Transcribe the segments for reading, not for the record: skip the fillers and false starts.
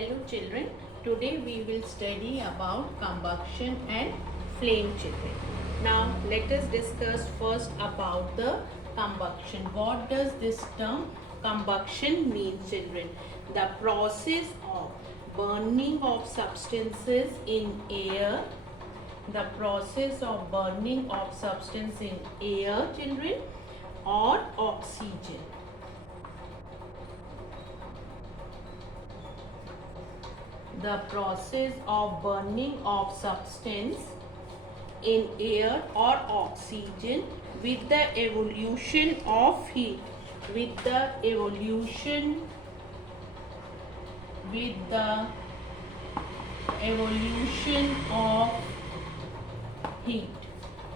Hello children, today we will study about combustion and flame children. Now let us discuss first about the combustion. What does this term combustion mean children? The process of burning of substances in air, the process of burning of substance in air children or oxygen. The process of burning of substance in air or oxygen with the evolution of heat, with the evolution of heat,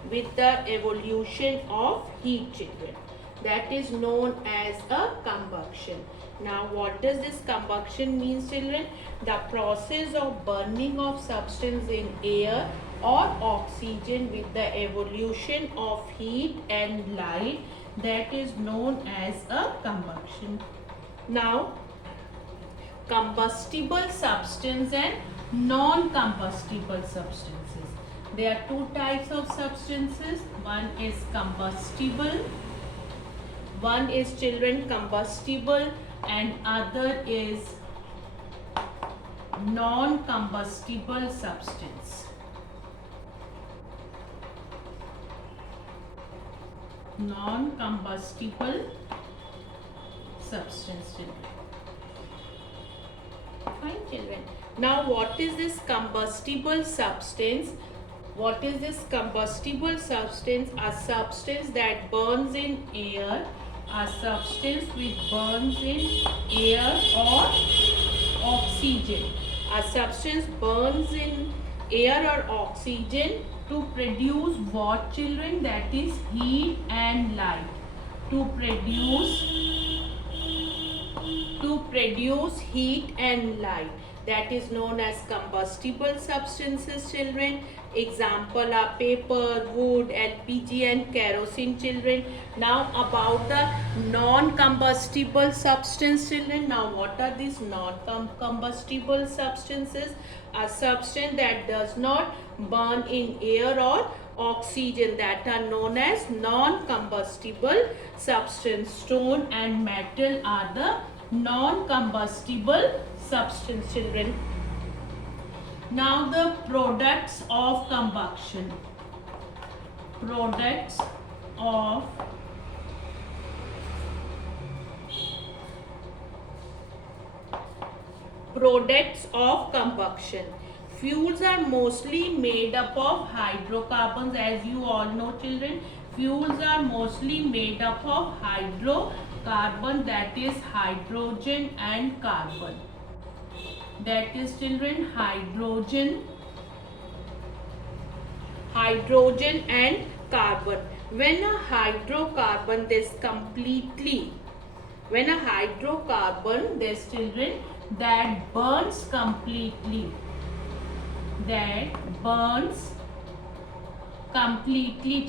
with the evolution of heat children, that is known as a combustion. Now what does this combustion mean children? The process of burning of substance in air or oxygen with the evolution of heat and light, that is known as a combustion. Now combustible substance and non-combustible substances. There are two types of substances. One is combustible, one is children combustible, and other is non-combustible substance. Non-combustible substance children. Fine children. Now what is this combustible substance? What is this combustible substance? A substance that burns in air, a substance which burns in air or oxygen. A substance burns in air or oxygen to produce what children? That is heat and light. To produce heat and light, that is known as combustible substances children. Example are paper, wood, LPG and kerosene children. Now about the non-combustible substance children. Now what are these non-combustible substances? A substance that does not burn in air or oxygen, that are known as non-combustible substance. Stone and metal are the non-combustible substance children. Now the products of combustion. Products of combustion. Fuels are mostly made up of hydrocarbons. As you all know children, fuels are mostly made up of hydrocarbon, that is hydrogen and carbon. That is children hydrogen and carbon. When a hydrocarbon this children that burns completely,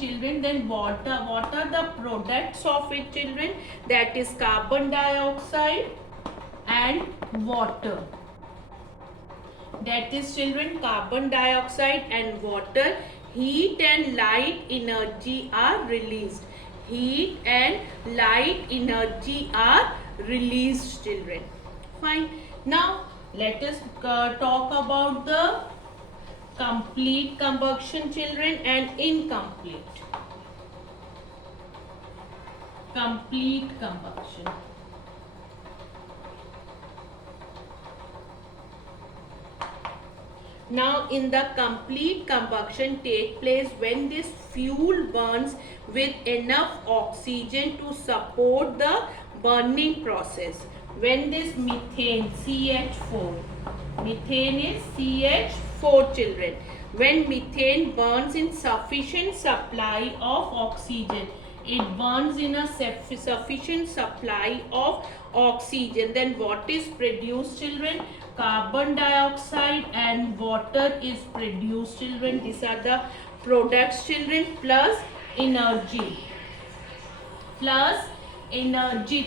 children, then what are the products of it children? That is carbon dioxide and water. That is children carbon dioxide and water. Heat and light energy are released. Heat and light energy are released children. Fine. Now let us talk about the complete combustion children and incomplete. Complete combustion. Now in the complete combustion take place when this fuel burns with enough oxygen to support the burning process. When this methane CH4, methane is CH4 children. When methane burns in sufficient supply of oxygen, it burns in a sufficient supply of oxygen, then what is produced children? Carbon dioxide and water is produced children. These are the products children, plus energy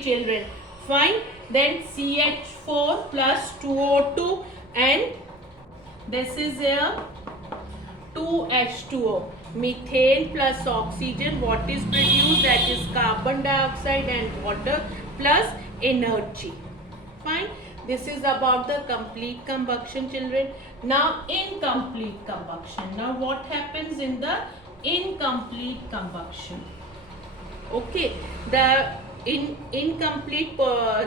children. Fine. then CH4 plus 2O2, and this is a 2H2O. Methane plus oxygen, what is produced? That is carbon dioxide and water plus energy. Fine. This is about the complete combustion, children. Now incomplete combustion. Now what happens in the incomplete combustion? Okay, the incomplete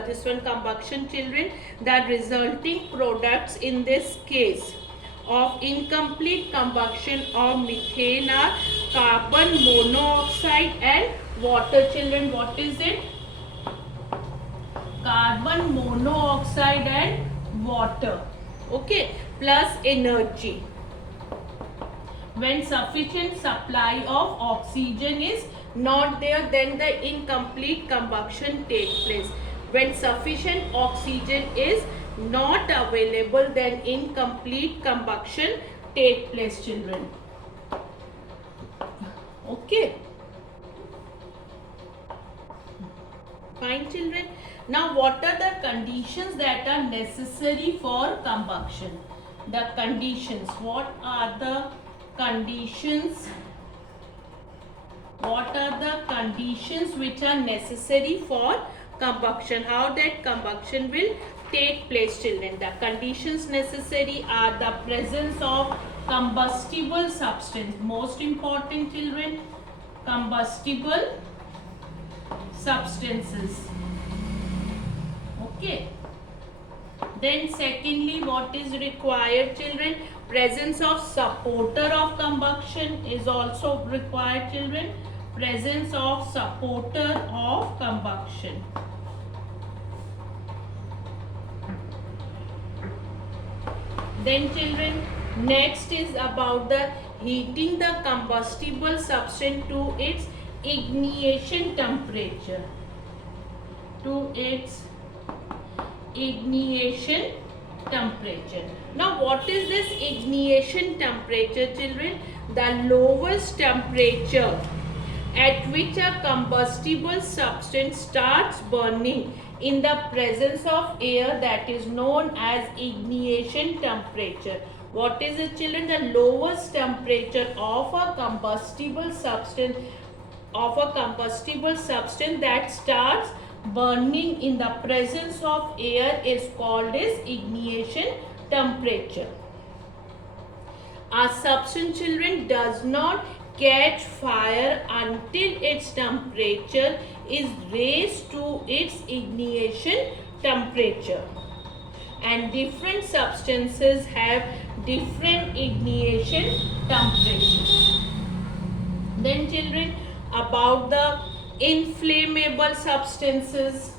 this one combustion, children, the resulting products in this case of incomplete combustion of methane are carbon monoxide and water. Children, what is it? Carbon monoxide and water. Okay, plus energy. When sufficient supply of oxygen is not there, then the incomplete combustion takes place. When sufficient oxygen is not available, then incomplete combustion take place, children. Okay. Fine, children. Now what are the conditions that are necessary for combustion? The conditions. What are the conditions? What are the conditions which are necessary for combustion? How that combustion will take place, children? The conditions necessary are the presence of combustible substance. Most important, children, combustible substances. Okay. Then secondly, what is required, children? Presence of supporter of combustion is also required, children. Presence of supporter of combustion. Then, children, next is about the heating the combustible substance to its ignition temperature. To its ignition temperature. Now what is this ignition temperature, children? The lowest temperature at which a combustible substance starts burning in the presence of air, that is known as ignition temperature. What is it, children? The lowest temperature of a combustible substance that starts burning in the presence of air is called as ignition temperature. A substance, children, does not catch fire until its temperature is raised to its ignition temperature, and different substances have different ignition temperatures. Then, children, about the inflammable substances.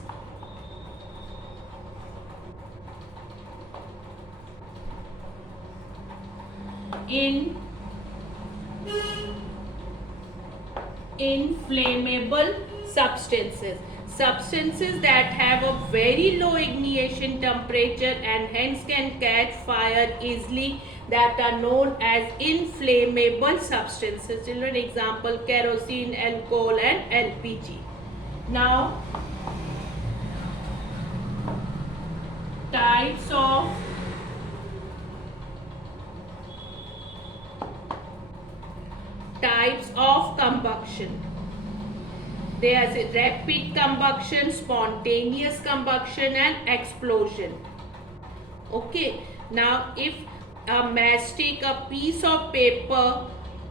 Inflammable substances. Substances that have a very low ignition temperature and hence can catch fire easily, that are known as inflammable substances. Children, example, kerosene, alcohol and LPG. Now, types of combustion. There is a rapid combustion, spontaneous combustion and explosion. Okay. Now, if a matchstick, a piece of paper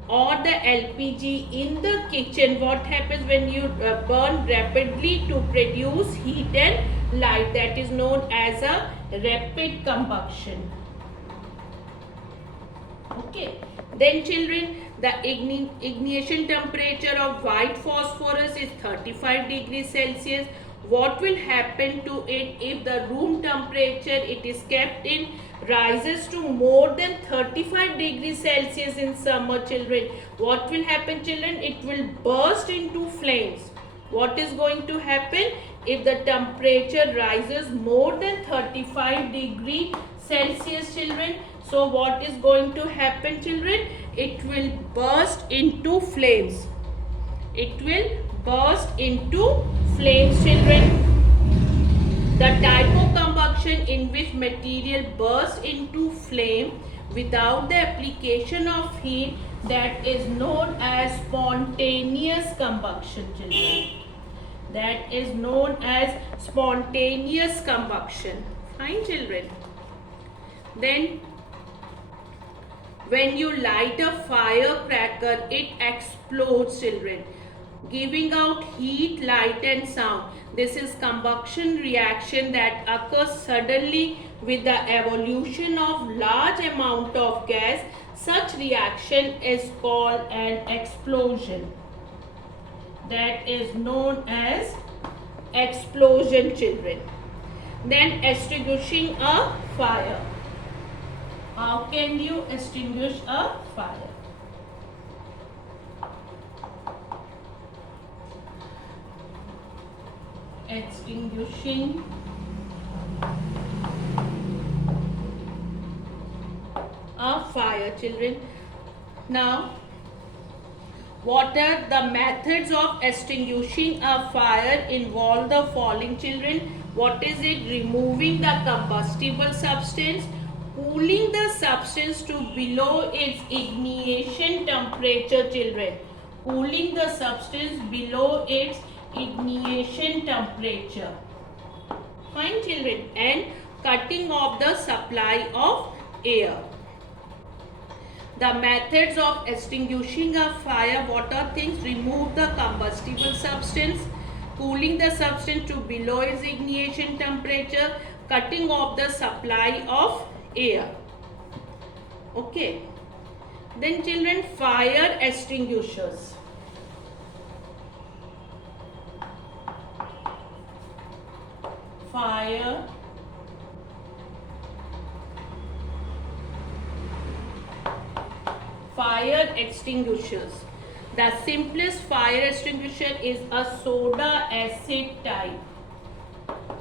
or the LPG in the kitchen, what happens when you burn rapidly to produce heat and light? That is known as a rapid combustion. Okay. Then, children, the ignition temperature of white phosphorus is 35 degrees Celsius. What will happen to it if the room temperature it is kept in rises to more than 35 degrees Celsius in summer, children? What will happen, children? It will burst into flames. What is going to happen if the temperature rises more than 35 degrees Celsius, children? So what is going to happen, children? It will burst into flames. It will burst into flames, children. The type of combustion in which material bursts into flame without the application of heat, that is known as spontaneous combustion, children. That is known as spontaneous combustion. Fine, children. Then when you light a firecracker, it explodes, children, giving out heat, light and sound. This is combustion reaction that occurs suddenly with the evolution of large amount of gas. Such reaction is called an explosion. That is known as explosion, children. Then extinguishing a fire. How can you extinguish a fire? Extinguishing a fire, children. Now, what are the methods of extinguishing a fire? Involve the following, children. What is it? Removing the combustible substance, cooling the substance to below its ignition temperature, children. Cooling the substance below its ignition temperature. Fine, children. And cutting off the supply of air. The methods of extinguishing a fire, what are things? Remove the combustible substance, cooling the substance to below its ignition temperature, cutting off the supply of air. Okay. Then children, fire extinguishers. Fire extinguishers. The simplest fire extinguisher is a soda acid type.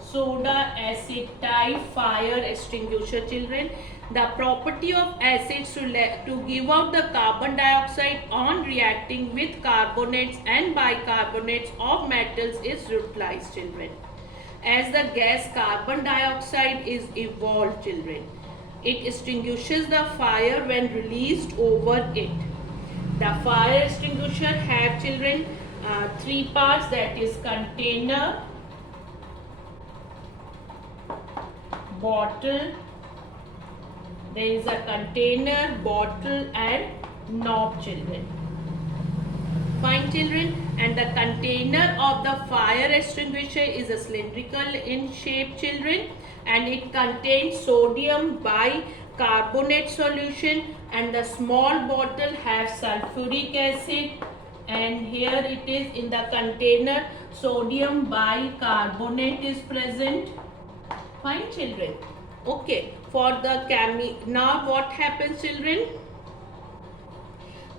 Soda acid type fire extinguisher, children. The property of acids to give out the carbon dioxide on reacting with carbonates and bicarbonates of metals is utilized, children. As the gas carbon dioxide is evolved, children, it extinguishes the fire when released over it. The fire extinguisher have, children, three parts, that is container, bottle. There is a container, bottle and knob, children. Fine, children. And the container of the fire extinguisher is a cylindrical in shape, children, and it contains sodium bicarbonate solution, and the small bottle has sulfuric acid, and here it is in the container sodium bicarbonate is present. Fine, children. Okay, for the now what happens, children?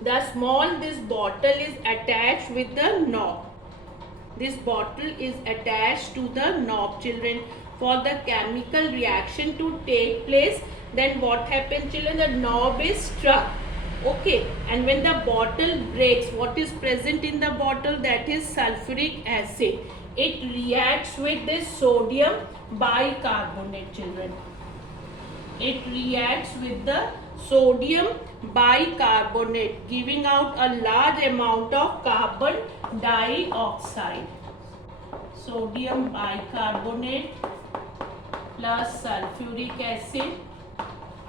This bottle is attached with the knob. This bottle is attached to the knob, children. For the chemical reaction to take place, then what happens, children? The knob is struck. Okay, and when the bottle breaks, what is present in the bottle? That is sulfuric acid. It reacts with this sodium bicarbonate, children. It reacts with the sodium bicarbonate, giving out a large amount of carbon dioxide. Sodium bicarbonate plus sulfuric acid.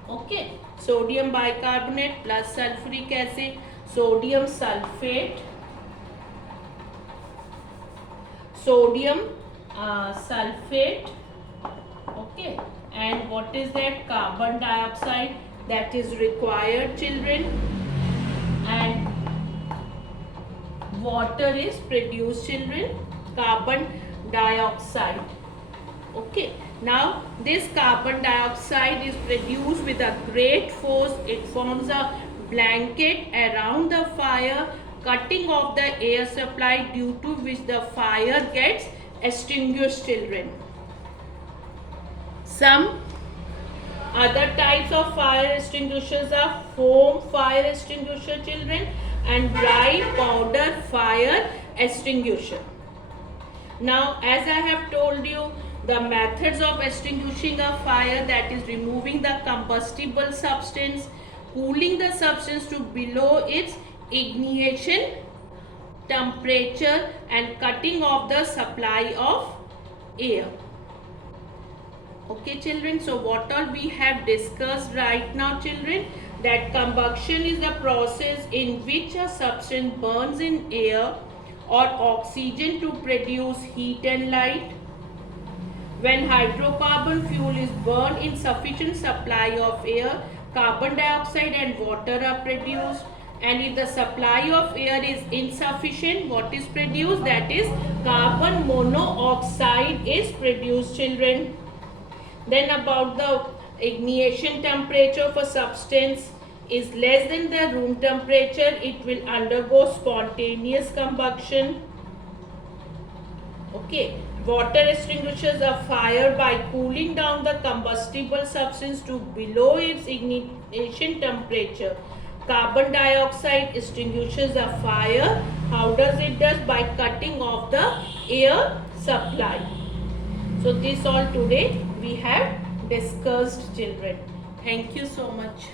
Okay, sodium bicarbonate plus sulfuric acid, sodium sulfate, sodium sulfate. Okay, and what is that? Carbon dioxide that is required, children, and water is produced, children, carbon dioxide. Okay, now this carbon dioxide is produced with a great force. It forms a blanket around the fire, cutting off the air supply, due to which the fire gets extinguished, children. Some other types of fire extinguishers are foam fire extinguisher, children, and dry powder fire extinguisher. Now, as I have told you, The methods of extinguishing a fire, that is removing the combustible substance, cooling the substance to below its ignition temperature, and cutting off the supply of air. Okay children, so what all we have discussed right now children, that combustion is the process in which a substance burns in air or oxygen to produce heat and light. When hydrocarbon fuel is burned in sufficient supply of air, carbon dioxide and water are produced. And if the supply of air is insufficient, what is produced? That is carbon monoxide is produced children. Then about the ignition temperature of a substance is less than the room temperature, it will undergo spontaneous combustion. Okay, water extinguishes a fire by cooling down the combustible substance to below its ignition temperature. Carbon dioxide extinguishes a fire. How does it does? By cutting off the air supply. So this all today we have discussed children. Thank you so much.